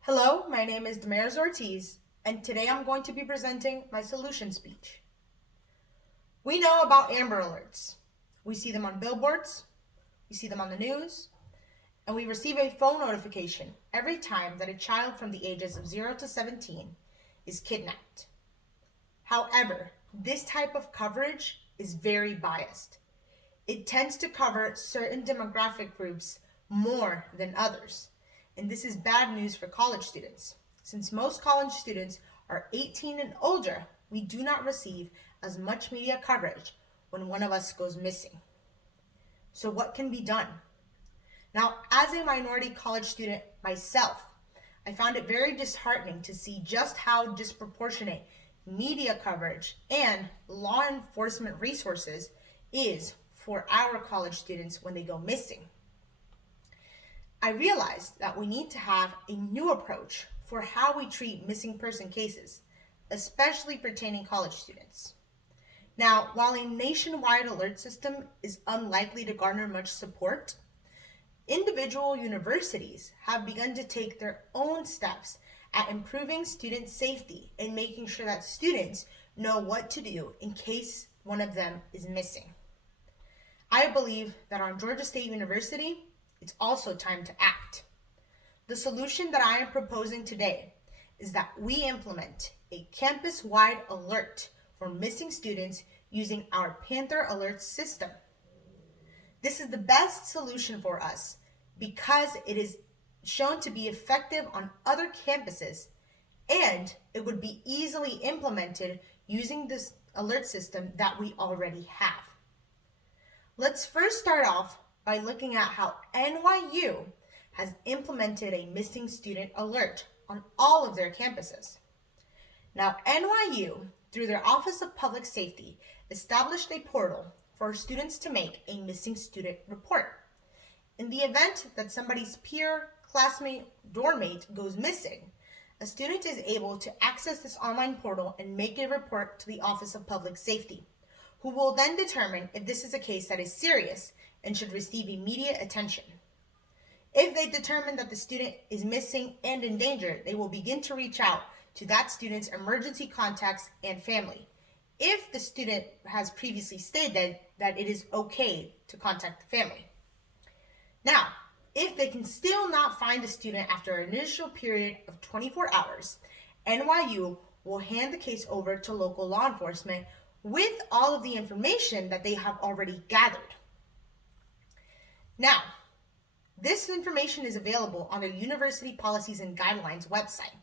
Hello, my name is Damaris Ortiz, and today I'm going to be presenting my solution speech. We know about Amber Alerts. We see them on billboards, we see them on the news, and we receive a phone notification every time that a child from the ages of 0 to 17 is kidnapped. However, this type of coverage is very biased. It tends to cover certain demographic groups more than others. And this is bad news for college students. Since most college students are 18 and older, we do not receive as much media coverage when one of us goes missing. So what can be done? Now, as a minority college student myself, I found it very disheartening to see just how disproportionate media coverage and law enforcement resources is for our college students when they go missing. I realized that we need to have a new approach for how we treat missing person cases, especially pertaining college students. Now, while a nationwide alert system is unlikely to garner much support, individual universities have begun to take their own steps at improving student safety and making sure that students know what to do in case one of them is missing. I believe that on Georgia State University, it's also time to act. The solution that I am proposing today is that we implement a campus-wide alert for missing students using our Panther Alert system. This is the best solution for us because it is shown to be effective on other campuses, and it would be easily implemented using this alert system that we already have. Let's first start off by looking at how NYU has implemented a missing student alert on all of their campuses. Now, NYU, through their Office of Public Safety, established a portal for students to make a missing student report. In the event that somebody's peer, classmate, dorm mate goes missing, a student is able to access this online portal and make a report to the Office of Public Safety, who will then determine if this is a case that is serious and should receive immediate attention. If they determine that the student is missing and in danger, they will begin to reach out to that student's emergency contacts and family. If the student has previously stated that it is okay to contact the family. Now, if they can still not find the student after an initial period of 24 hours, NYU will hand the case over to local law enforcement with all of the information that they have already gathered. Now, this information is available on their University Policies and Guidelines website,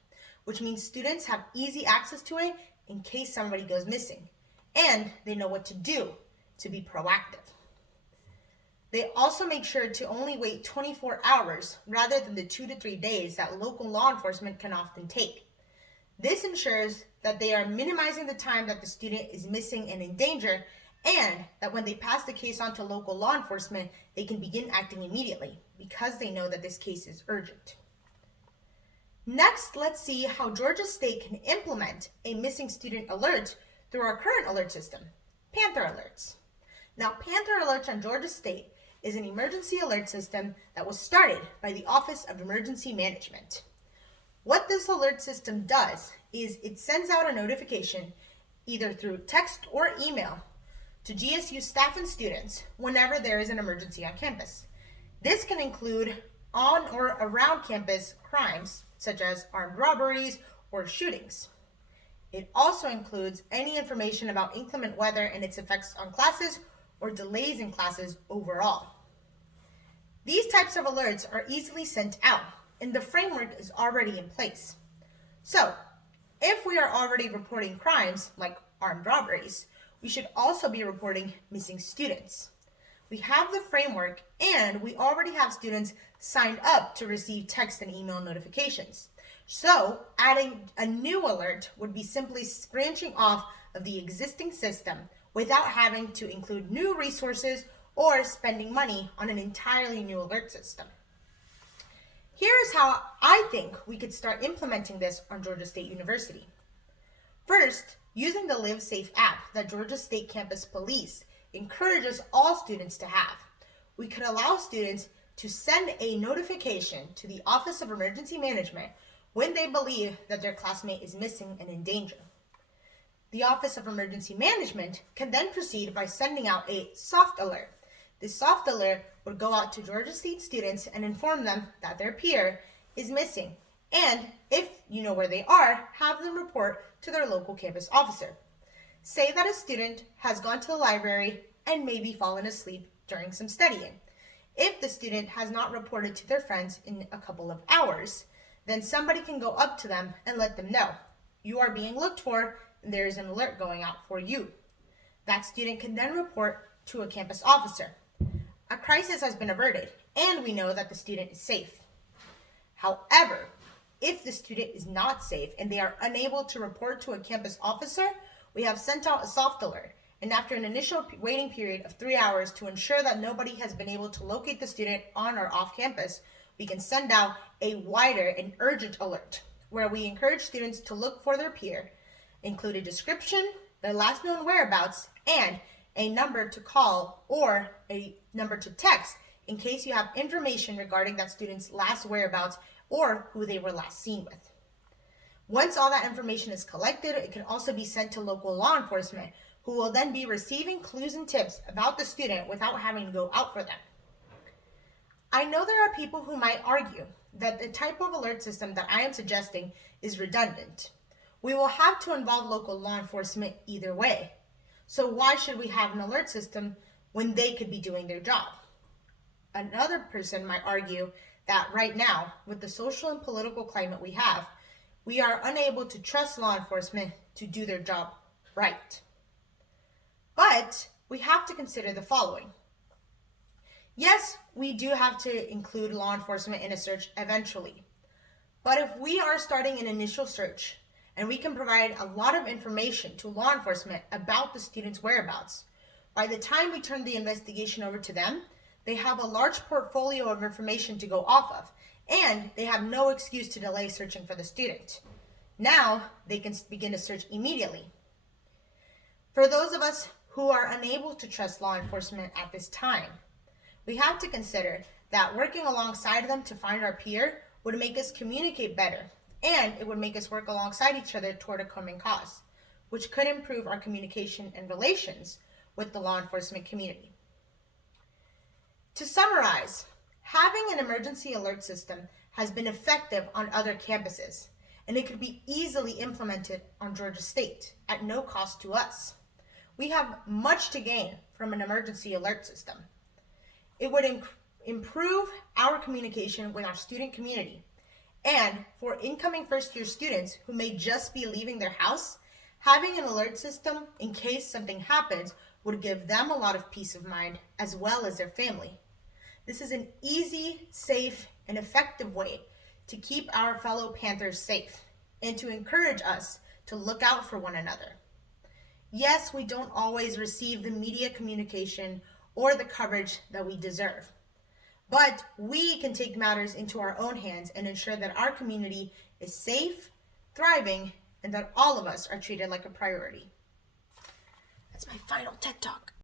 which means students have easy access to it in case somebody goes missing, and they know what to do to be proactive. They also make sure to only wait 24 hours rather than the 2 to 3 days that local law enforcement can often take. This ensures that they are minimizing the time that the student is missing and in danger, and that when they pass the case on to local law enforcement, they can begin acting immediately because they know that this case is urgent. Next, let's see how Georgia State can implement a missing student alert through our current alert system, Panther Alerts. Now, Panther Alerts on Georgia State is an emergency alert system that was started by the Office of Emergency Management. What this alert system does is it sends out a notification either through text or email to GSU staff and students whenever there is an emergency on campus. This can include on or around campus crimes such as armed robberies or shootings. It also includes any information about inclement weather and its effects on classes or delays in classes overall. These types of alerts are easily sent out, and the framework is already in place. So, if we are already reporting crimes like armed robberies, we should also be reporting missing students. We have the framework, and we already have students signed up to receive text and email notifications. So, adding a new alert would be simply branching off of the existing system without having to include new resources or spending money on an entirely new alert system. Here is how I think we could start implementing this on Georgia State University. First, using the Live Safe app that Georgia State Campus Police encourages all students to have, we could allow students to send a notification to the Office of Emergency Management when they believe that their classmate is missing and in danger. The Office of Emergency Management can then proceed by sending out a soft alert. This soft alert would go out to Georgia State students and inform them that their peer is missing. And if you know where they are, have them report to their local campus officer. Say that a student has gone to the library and maybe fallen asleep during some studying. If the student has not reported to their friends in a couple of hours, then somebody can go up to them and let them know, you are being looked for and there is an alert going out for you. That student can then report to a campus officer. A crisis has been averted and we know that the student is safe. However, if the student is not safe and they are unable to report to a campus officer, we have sent out a soft alert. And after an initial waiting period of 3 hours to ensure that nobody has been able to locate the student on or off campus, we can send out a wider and urgent alert where we encourage students to look for their peer, include a description, their last known whereabouts, and a number to call or a number to text in case you have information regarding that student's last whereabouts or who they were last seen with. Once all that information is collected, it can also be sent to local law enforcement, who will then be receiving clues and tips about the student without having to go out for them. I know there are people who might argue that the type of alert system that I am suggesting is redundant. We will have to involve local law enforcement either way. So why should we have an alert system when they could be doing their job? Another person might argue that right now, with the social and political climate we have, we are unable to trust law enforcement to do their job right. But we have to consider the following. Yes, we do have to include law enforcement in a search eventually. But if we are starting an initial search and we can provide a lot of information to law enforcement about the student's whereabouts, by the time we turn the investigation over to them, they have a large portfolio of information to go off of, and they have no excuse to delay searching for the student. Now, they can begin to search immediately. For those of us who are unable to trust law enforcement at this time, we have to consider that working alongside them to find our peer would make us communicate better, and it would make us work alongside each other toward a common cause, which could improve our communication and relations with the law enforcement community. To summarize, having an emergency alert system has been effective on other campuses, and it could be easily implemented on Georgia State at no cost to us. We have much to gain from an emergency alert system. It would improve our communication with our student community. And for incoming first-year students who may just be leaving their house, having an alert system in case something happens would give them a lot of peace of mind as well as their family. This is an easy, safe, and effective way to keep our fellow Panthers safe and to encourage us to look out for one another. Yes, we don't always receive the media communication or the coverage that we deserve, but we can take matters into our own hands and ensure that our community is safe, thriving, and that all of us are treated like a priority. That's my final TED Talk.